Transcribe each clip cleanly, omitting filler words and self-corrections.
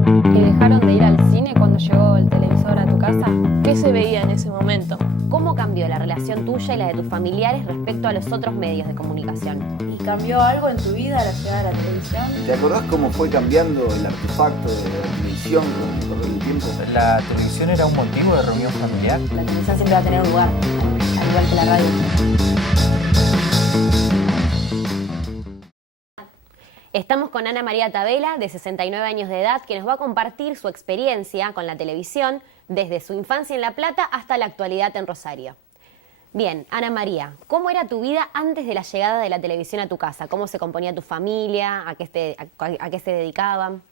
¿Dejaron de ir al cine cuando llegó el televisor a tu casa? ¿Qué se veía en ese momento? ¿Cómo cambió la relación tuya y la de tus familiares respecto a los otros medios de comunicación? ¿Y cambió algo en tu vida la llegada de la televisión? ¿Te acordás cómo fue cambiando el artefacto de la televisión con el correr del tiempo? ¿La televisión era un motivo de reunión familiar? La televisión siempre va a tener un lugar, al igual que la radio. Estamos con Ana María Tabela, de 69 años de edad, que nos va a compartir su experiencia con la televisión desde su infancia en La Plata hasta la actualidad en Rosario. Bien, Ana María, ¿cómo era tu vida antes de la llegada de la televisión a tu casa? ¿Cómo se componía tu familia? ¿A qué se dedicaban?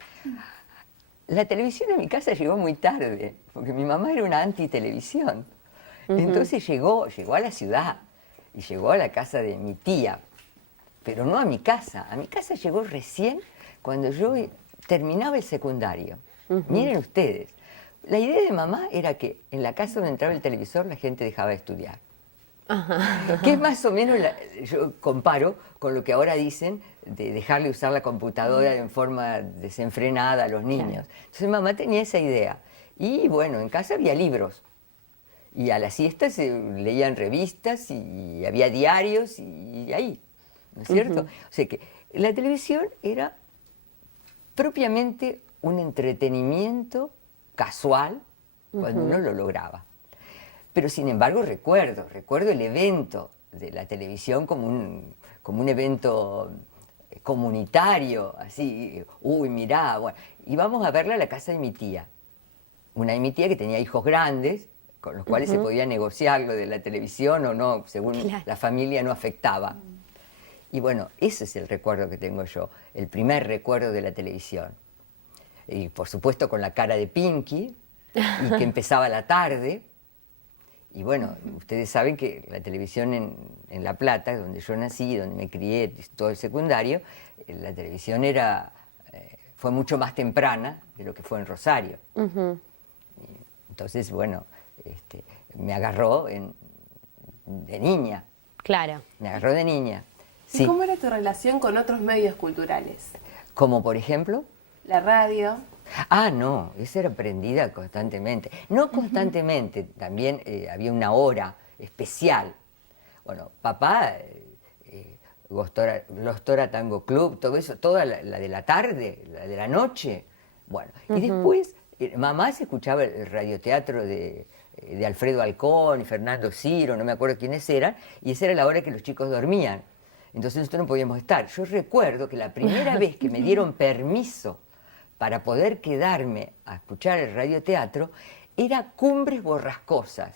La televisión en mi casa llegó muy tarde, porque mi mamá era una anti-televisión. Entonces llegó a la ciudad y llegó a la casa de mi tía, pero no a mi casa. A mi casa llegó recién cuando yo terminaba el secundario. Miren ustedes, la idea de mamá era que en la casa donde entraba el televisor la gente dejaba de estudiar. Que es más o menos, yo comparo con lo que ahora dicen de dejarle usar la computadora en forma desenfrenada a los niños. Entonces mamá tenía esa idea. Y bueno, en casa había libros. Y a la siesta se leían revistas y había diarios y ahí, ¿no es cierto? O sea que la televisión era propiamente un entretenimiento casual cuando uno lo lograba. Pero sin embargo recuerdo el evento de la televisión como un evento comunitario, así, uy, mirá, bueno, íbamos a verla a la casa de mi tía, una de mi tía que tenía hijos grandes, con los cuales se podía negociar lo de la televisión o no, según la familia no afectaba. Y bueno, ese es el recuerdo que tengo yo, el primer recuerdo de la televisión. Y por supuesto con la cara de Pinky, y que empezaba la tarde. Y bueno, ustedes saben que la televisión en La Plata, donde yo nací, donde me crié todo el secundario, la televisión fue mucho más temprana de lo que fue en Rosario. Entonces, bueno, me agarró de niña. Claro. Me agarró de niña. ¿Y cómo era tu relación con otros medios culturales? Como por ejemplo... La radio. Ah, no, esa era prendida constantemente. No constantemente, también había una hora especial. Bueno, papá, Los Tora Tango Club, todo eso, toda la de la tarde, la de la noche. Bueno, y después mamá se escuchaba el radioteatro de Alfredo Alcón y Fernando Ciro, no me acuerdo quiénes eran, y esa era la hora que los chicos dormían. Entonces nosotros no podíamos estar. Yo recuerdo que la primera vez que me dieron permiso para poder quedarme a escuchar el radioteatro era Cumbres Borrascosas,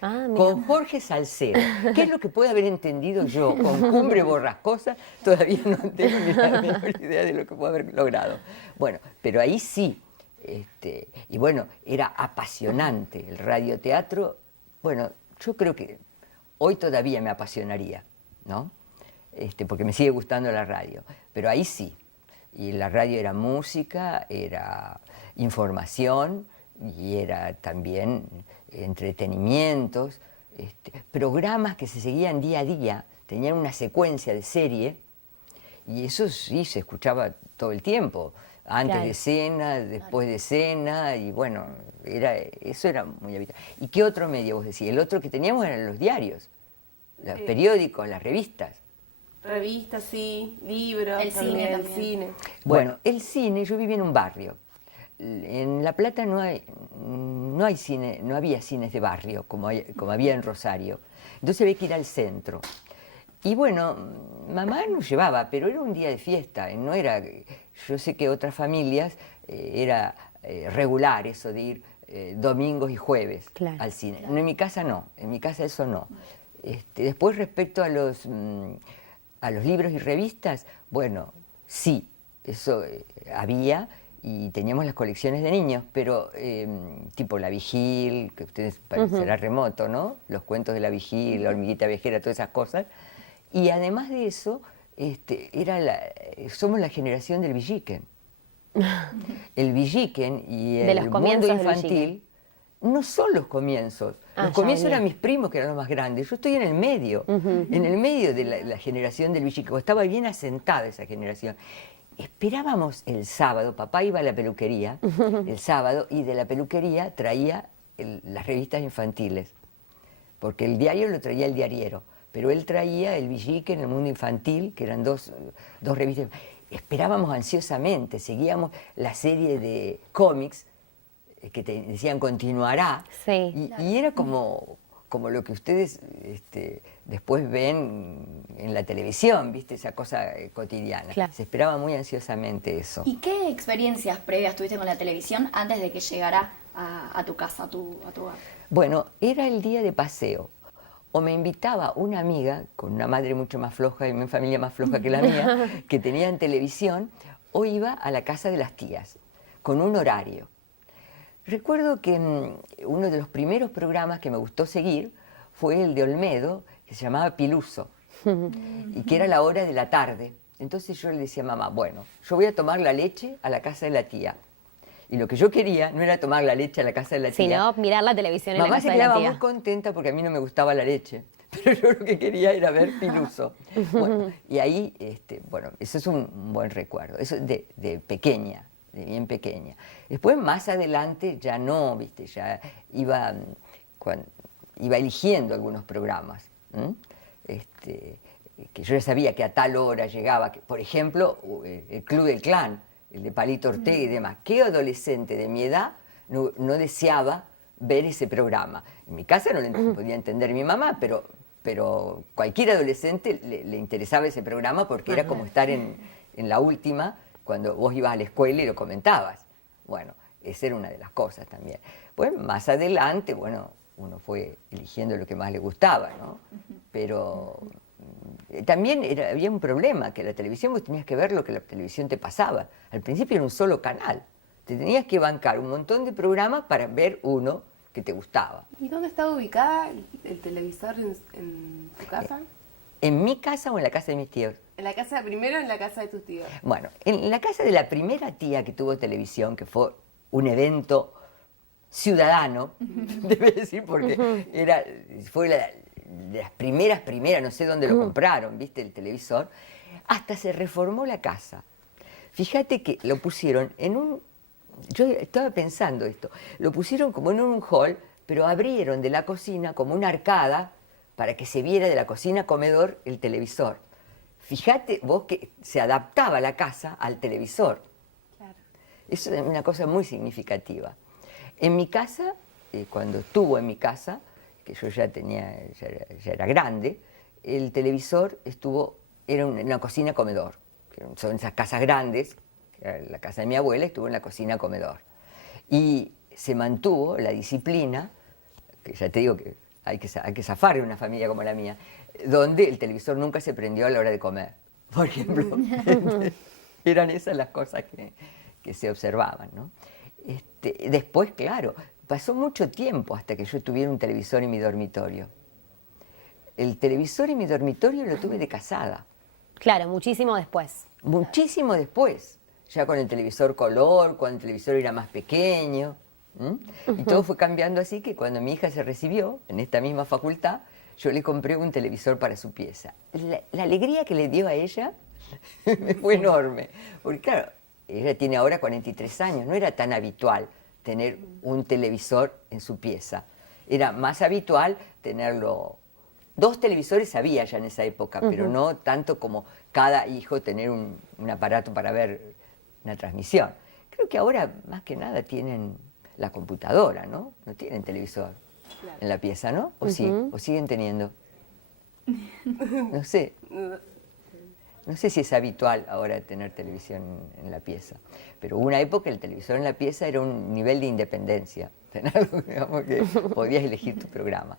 con Jorge Salcedo. ¿Qué es lo que puedo haber entendido yo con Cumbres Borrascosas? Todavía no tengo ni la menor idea de lo que puedo haber logrado. Bueno, pero ahí sí. Y bueno, era apasionante el radioteatro. Bueno, yo creo que hoy todavía me apasionaría, ¿no? Porque me sigue gustando la radio, pero ahí sí. Y la radio era música, era información y era también entretenimientos, programas que se seguían día a día, tenían una secuencia de serie y eso sí se escuchaba todo el tiempo, antes de cena, después de cena y bueno, eso era muy habitual. ¿Y qué otro medio vos decís? El otro que teníamos eran los diarios, los periódicos, las revistas. Revistas, sí, libros, el cine. Bueno, el cine, yo vivía en un barrio. En La Plata no hay cine, no había cines de barrio como había en Rosario. Entonces había que ir al centro. Y bueno, mamá nos llevaba, pero era un día de fiesta. No era, yo sé que otras familias era regular eso de ir domingos y jueves al cine. No, en mi casa no, en mi casa eso no. Después respecto a los libros y revistas, bueno, sí, eso había y teníamos las colecciones de niños, pero tipo La Vigil, que a ustedes parecerá remoto, ¿no? Los cuentos de La Vigil, La Hormiguita Viajera, todas esas cosas. Y además de eso, somos la generación del Villiquen. El Villiquen y el mundo infantil no son los comienzos. Los comienzos eran mis primos, que eran los más grandes. Yo estoy en el medio de la generación del Villiquen. Estaba bien asentada esa generación. esperábamos el sábado, papá iba a la peluquería el sábado y de la peluquería traía las revistas infantiles, porque el diario lo traía el diariero, pero él traía el Villique en el mundo infantil, que eran dos revistas. Esperábamos ansiosamente, seguíamos la serie de cómics que te decían continuará, Sí. y era como lo que ustedes después ven en la televisión, ¿viste? Esa cosa cotidiana. Claro. Se esperaba muy ansiosamente eso. ¿Y qué experiencias previas tuviste con la televisión antes de que llegara a tu casa, a tu hogar? Bueno, era el día de paseo. O me invitaba una amiga, con una madre mucho más floja y una familia más floja que la mía, que tenían televisión, o iba a la casa de las tías, con un horario. Recuerdo que uno de los primeros programas que me gustó seguir fue el de Olmedo, que se llamaba Piluso, y que era la hora de la tarde. Entonces yo le decía a mamá, bueno, yo voy a tomar la leche a la casa de la tía. Y lo que yo quería no era tomar la leche a la casa de la tía. Sino mirar la televisión en la Mamá casa se de la quedaba tía. muy contenta porque a mí no me gustaba la leche, pero yo lo que quería era ver Piluso. Bueno, y ahí, bueno, eso es un buen recuerdo, eso de pequeña, de bien pequeña. Después, más adelante, ya no, ¿viste? Ya iba eligiendo algunos programas, que yo ya sabía que a tal hora llegaba, por ejemplo, el Club del Clan, el de Palito Ortega y demás. ¿Qué adolescente de mi edad no deseaba ver ese programa? En mi casa no lo podía entender mi mamá, pero cualquier adolescente le interesaba ese programa porque era como estar en la última cuando vos ibas a la escuela y lo comentabas. Bueno, esa era una de las cosas también. Pues más adelante, bueno, uno fue eligiendo lo que más le gustaba, ¿no? Pero también había un problema, que la televisión vos tenías que ver lo que la televisión te pasaba. Al principio era un solo canal. Te tenías que bancar un montón de programas para ver uno que te gustaba. ¿Y dónde estaba ubicada el televisor en tu casa? ¿En mi casa o en la casa de mis tíos? Primero en la casa de tus tíos. Bueno, en la casa de la primera tía que tuvo televisión, que fue un evento ciudadano, debe decir, porque fue de las primeras, no sé dónde lo compraron, ¿viste? El televisor, hasta se reformó la casa. Fíjate que lo pusieron yo estaba pensando esto, lo pusieron como en un hall, pero abrieron de la cocina como una arcada para que se viera de la cocina comedor el televisor. Fíjate vos que se adaptaba la casa al televisor. Claro. Eso es una cosa muy significativa. En mi casa, cuando estuvo en mi casa, que yo ya era grande, el televisor era una cocina-comedor. Son esas casas grandes, la casa de mi abuela estuvo en la cocina-comedor. Y se mantuvo la disciplina, que ya te digo que hay que zafar de una familia como la mía, donde el televisor nunca se prendió a la hora de comer, por ejemplo. Eran esas las cosas que se observaban, ¿no? Después, claro, pasó mucho tiempo hasta que yo tuviera un televisor en mi dormitorio. El televisor en mi dormitorio lo tuve de casada. Claro, muchísimo después. Muchísimo después, ya con el televisor color, cuando el televisor era más pequeño. Y todo fue cambiando así que cuando mi hija se recibió en esta misma facultad, yo le compré un televisor para su pieza. La alegría que le dio a ella fue enorme, porque claro, ella tiene ahora 43 años, no era tan habitual tener un televisor en su pieza. Era más habitual tenerlo. 2 televisores había ya en esa época, pero no tanto como cada hijo tener un aparato para ver una transmisión. Creo que ahora más que nada tienen la computadora, ¿no? No tienen televisor en la pieza, ¿no? ¿O sí? ¿O siguen teniendo? No sé. No sé si es habitual ahora tener televisión en la pieza, pero hubo una época el televisor en la pieza era un nivel de independencia, tenerlo, digamos, que podías elegir tu programa.